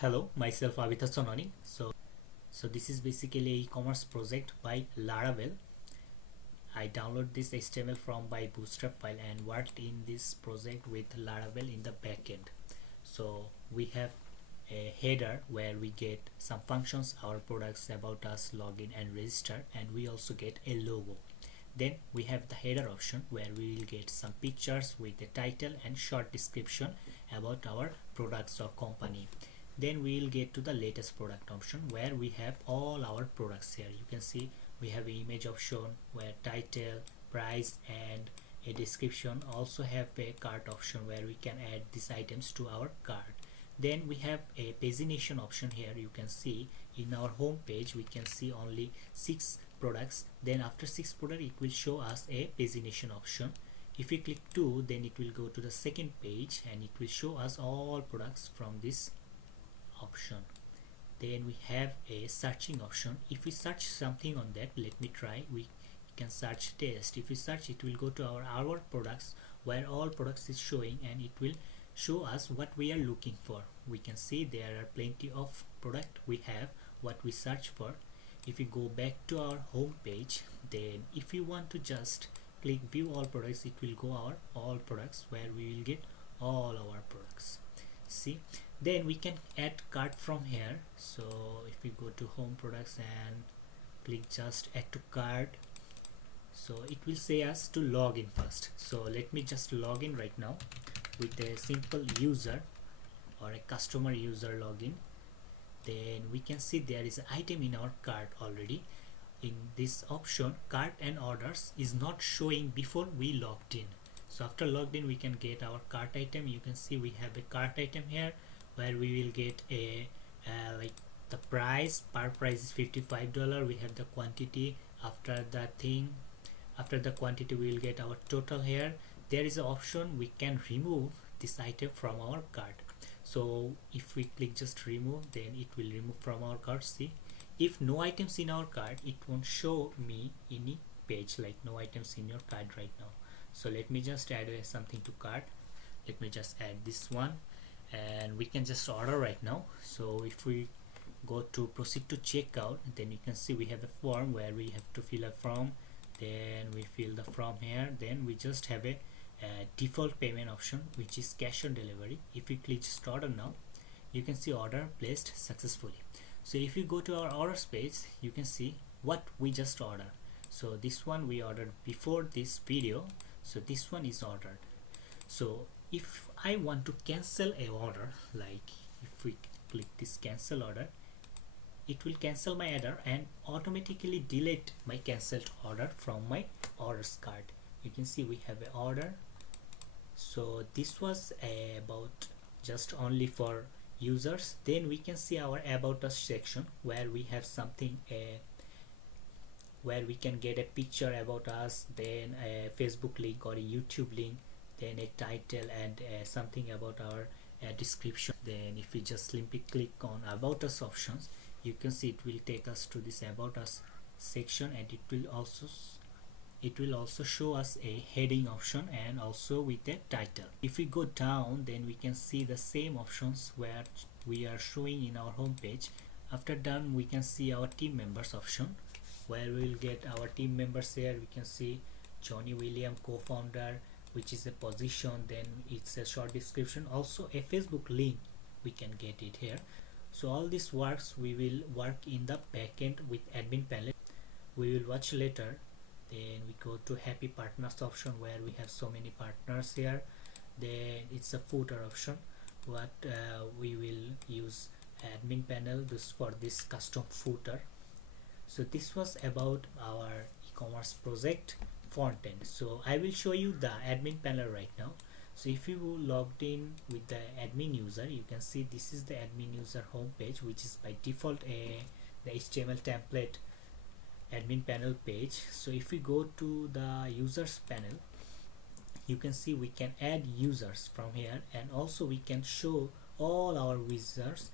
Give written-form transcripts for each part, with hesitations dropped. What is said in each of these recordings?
Hello, myself Avita Sonani. So this is basically a e-commerce project by Laravel. I download this HTML from by bootstrap file and worked in this project with Laravel in the backend. So we have a header where we get some functions, our products, about us, login and register, and we also get a logo. Then we have the header option where we will get some pictures with a title and short description about our products or company. Then we will get to the latest product option where we have all our products here. You can see we have an image option where title, price and a description. Also have a cart option where we can add these items to our cart. Then we have a pagination option here. You can see in our home page we can see only 6 products. Then after 6 products it will show us a pagination option. If we click 2, then it will go to the second page and it will show us all products from this option. Then we have a searching option. If we search something on that, let me try, we can search test. If we search, it will go to our products where all products is showing and it will show us what we are looking for. We can see there are plenty of product we have what we search for. If we go back to our home page, then if you want to just click view all products, it will go our all products where we will get all our products. See, then we can add cart from here. So if we go to home products and click just add to cart, so it will say us to log in first. So let me just log in right now with a simple user or a customer user login. Then we can see there is an item in our cart already. In this option, cart and orders is not showing before we logged in. So after logged in, we can get our cart item. You can see we have a cart item here where we will get a like the price per price is $55. We have the quantity. After the quantity we will get our total here. There is an option we can remove this item from our cart. So if we click just remove, then it will remove from our cart. See, if no items in our cart, it won't show me any page like no items in your cart right now. So let me just add something to cart. Let me just add this one and we can just order right now. So if we go to proceed to checkout, then you can see we have a form where we have to fill a form. Then we fill the form here. Then we just have a default payment option which is cash on delivery. If we click just order now, you can see order placed successfully. So if you go to our orders page, you can see what we just ordered. So this one we ordered before this video, so this one is ordered. So if I want to cancel a order, like if we click this cancel order, it will cancel my order and automatically delete my cancelled order from my orders card. You can see we have an order. So this was about just only for users. Then we can see our about us section where we have something where we can get a picture about us, then a Facebook link or a YouTube link, then a title and something about our description. Then if we just simply click on about us options, you can see it will take us to this about us section and it will also show us a heading option and also with a title. If we go down, then we can see the same options where we are showing in our home page. After done, we can see our team members option where we will get our team members here. We can see Johnny William, co-founder, which is a position, then it's a short description, also a Facebook link we can get it here. So all this works, we will work in the backend with admin panel. We will watch later. Then we go to happy partners option where we have so many partners here. Then it's a footer option what we will use admin panel this for this custom footer. So this was about our e-commerce project front end. So I will show you the admin panel right now. So if you logged in with the admin user, you can see this is the admin user homepage, which is by default the HTML template admin panel page. So if we go to the users panel, you can see we can add users from here and also we can show all our users.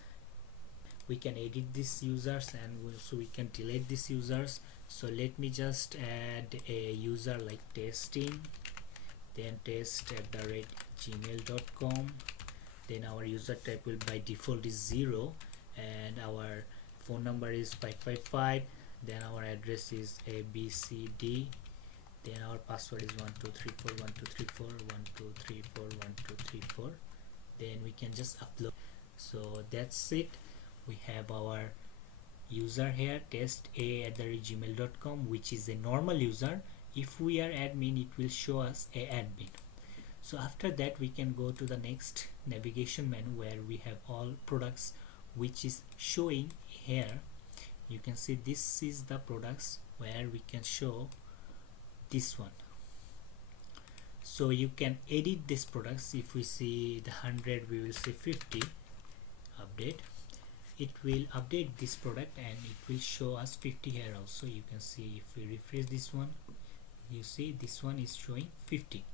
We can edit these users and also we can delete these users. So let me just add a user like testing, then test@gmail.com, then our user type will by default is 0, and our phone number is 555, then our address is ABCD, then our password is 1234 then we can just upload. So that's it. We have our user here, testa@gmail.com, which is a normal user. If we are admin, it will show us a admin. So after that we can go to the next navigation menu where we have all products, which is showing here. You can see this is the products where we can show this one. So you can edit these products. If we see the 100, we will see 50, update. It will update this product and it will show us 50 here also. You can see if we refresh this one, you see this one is showing 50.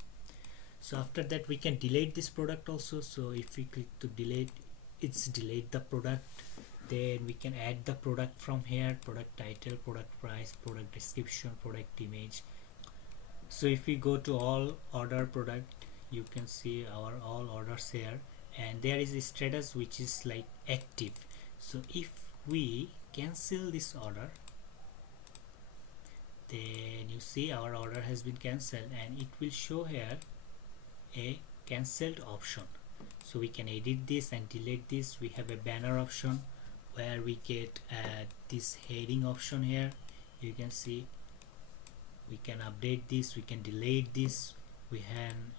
So after that we can delete this product also. So if we click to delete, it's delete the product. Then we can add the product from here: product title, product price, product description, product image. So if we go to all order product, you can see our all orders here, and there is a status which is like active. So if we cancel this order, then you see our order has been cancelled, and it will show here a cancelled option. So we can edit this and delete this. We have a banner option where we get this heading option here. You can see we can update this, we can delete this, we can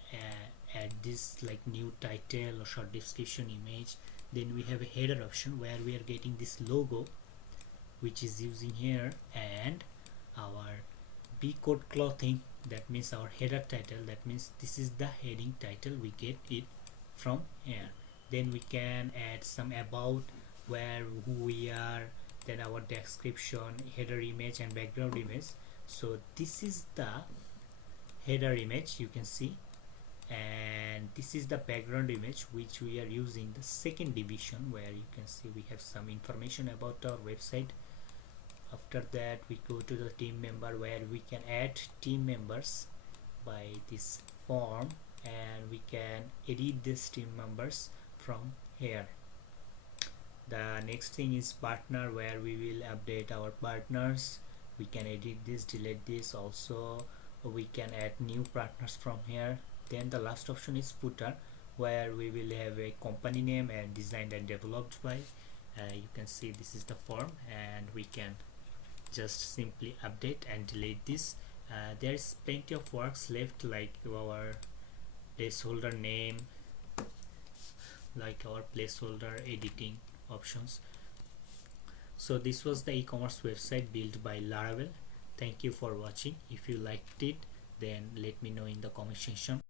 add this like new title or short description image. Then we have a header option where we are getting this logo which is using here, and our B code clothing, that means our header title, that means this is the heading title, we get it from here. Then we can add some about, where who we are, then our description, header image and background image. So this is the header image, you can see, and this is the background image which we are using the second division, where you can see we have some information about our website. After that we go to the team member, where we can add team members by this form, and we can edit these team members from here. The next thing is partner, where we will update our partners. We can edit this, delete this also. We can add new partners from here. Then the last option is footer, where we will have a company name and designed and developed by. You can see this is the form, and we can just simply update and delete this. There's plenty of works left, like our placeholder name, like our placeholder editing options. So this was the e-commerce website built by Laravel. Thank you for watching. If you liked it, then let me know in the comment section.